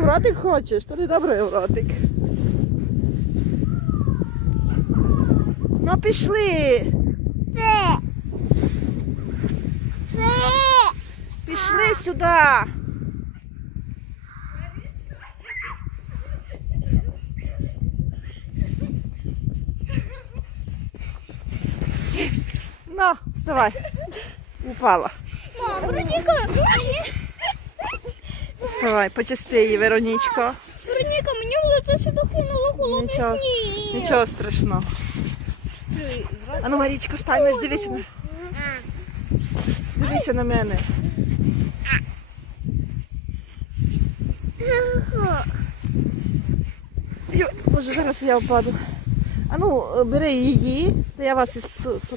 в хочеш, то не добре в. Ну пішли. Це. Це. Пішли сюди. Ну, вставай. Упала. Мам, Вставай, почисти її, Веронічко. Вероніка, мені лице сюди кинуло холодний Нічого, сніг. нічого страшного. А ну, Марічко, станеш, дивися на. Дивися на мене. Йо, Боже, зараз я впаду. А ну, бери її, та я вас із тут